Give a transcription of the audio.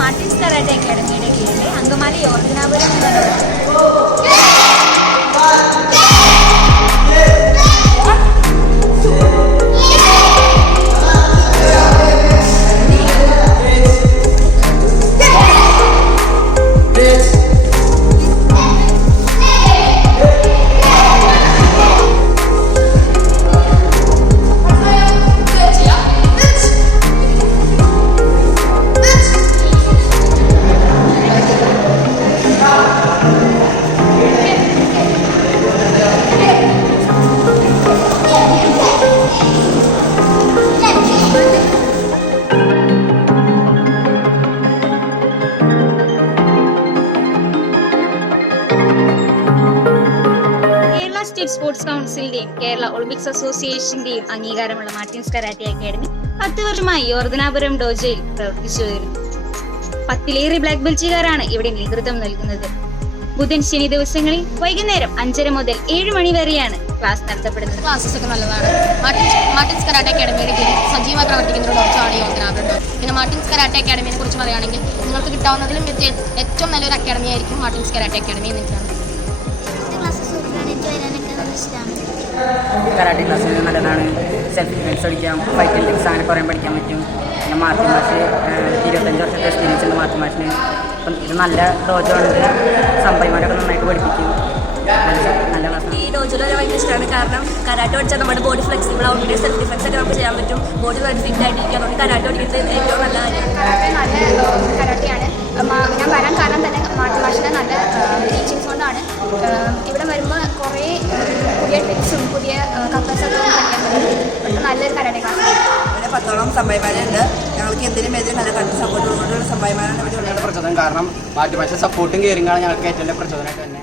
Martin's karate അക്കാഡമിയുടെ കീഴിലെ അങ്കമാലി യോർദനാപുരം എന്ന state sports കൗൺസിലിന്റെയും Kerala Olympics അസോസിയേഷന്റെയും അംഗീകാരമുള്ള മാർട്ടിൻസ് കരാട്ടെ അക്കാഡമി 10 വർഷമായി യോർദനാപുരം ഡോജയിൽ പ്രവർത്തിച്ചു വരുന്നു. 10ലേറെ ബ്ലാക്ക് ബെൽറ്റുകാരാണ് ഇവിടെ നേതൃത്വം നൽകുന്നത്. ബുധൻ ശനി ദിവസങ്ങളിൽ വൈകുന്നേരം 5:30 മുതൽ 7 മണി വരെയാണ് ക്ലാസ് നടത്തപ്പെടുന്നത്. ക്ലാസ്സസ് ഒക്കെ നല്ലതാണ്. മാർട്ടിൻസ് കരാട്ടെ അക്കാഡമിയുടെ കീഴിൽ സജീവമായി പ്രവർത്തിക്കുന്ന ഒരു ഡോജാണ് യോർദനാപുരം. പിന്നെ മാർട്ടിൻസ് കരാട്ടെ അക്കാഡമിയെ കുറിച്ച് പറയുകയാണെങ്കിൽ നിങ്ങൾക്ക് കിട്ടാവുന്നതിലും ഏറ്റവും നല്ലൊരു അക്കാഡമി ആയിരിക്കും മാർട്ടിൻസ് കരാട്ടെ അക്കാഡമി എന്ന് എനിക്കാണ്. കരാട്ടെ ക്ലാസ് നല്ലതാണ്. സെൽഫ് ഡിഫെൻസ് പഠിക്കാം, ഫൈറ്റ് ടെക്നിക്സ് അങ്ങനെ കുറേ പഠിക്കാൻ പറ്റും. പിന്നെ മാർട്ടിൻ മാഷ് 25 വർഷത്തെ എക്സ്പീരിയൻസ് ഉണ്ട് മാർട്ടിൻ മാഷിന്. അപ്പം ഇത് നല്ല ഡോജോണ്. സംഭവന്മാരൊക്കെ നന്നായിട്ട് പഠിപ്പിക്കും. നല്ല ക്ലാസ്. ഈ ഡോജോയിൽ ഭയങ്കര ഇഷ്ടമാണ്. കാരണം കരാട്ടെ പഠിച്ചാൽ നമ്മുടെ ബോഡി ഫ്ലെക്സിബിൾ ആവും. പിന്നെ സെൽഫ് ഡിഫെൻസ് ഒക്കെ നമുക്ക് ചെയ്യാൻ പറ്റും. ബോഡി നല്ല ഫിറ്റ് ആയിട്ടിരിക്കും. അതുകൊണ്ട് കരാട്ടെ പഠിക്കുന്നത് ഏറ്റവും നല്ല കാര്യമാണ്. കരാട്ടെ നല്ല കരാട്ടെയാണ്. ഞാൻ വരാൻ കാരണം തന്നെ മാർട്ടിൻ മാഷിൻ്റെ നല്ല ടീച്ചിങ്സ് കൊണ്ടാണ്. ഇവിടെ വരുമ്പോൾ കുറേ പുതിയ ട്രിക്സും പുതിയ കപ്പൽസൊക്കെ പഠിക്കാൻ പറ്റും. നല്ലൊരു കരാട്ടെ ക്ലാസ്. ഇവിടെ 10ഓളം സംഭവന്മാരുണ്ട്. ഞങ്ങൾക്ക് എന്തിനും എതിരെ നല്ല കണ്ട് സപ്പോർട്ട് കൊണ്ടുള്ള സംഭവന്മാരാണ് ഇവിടെ ഉള്ളത്. പ്രചോദനം കാരണം മാർട്ടിൻ മാഷ് സപ്പോർട്ടും കെയറിംഗാണ് ഞങ്ങൾക്ക് ഏറ്റവും വലിയ പ്രചോദനമായിട്ട് തന്നെ.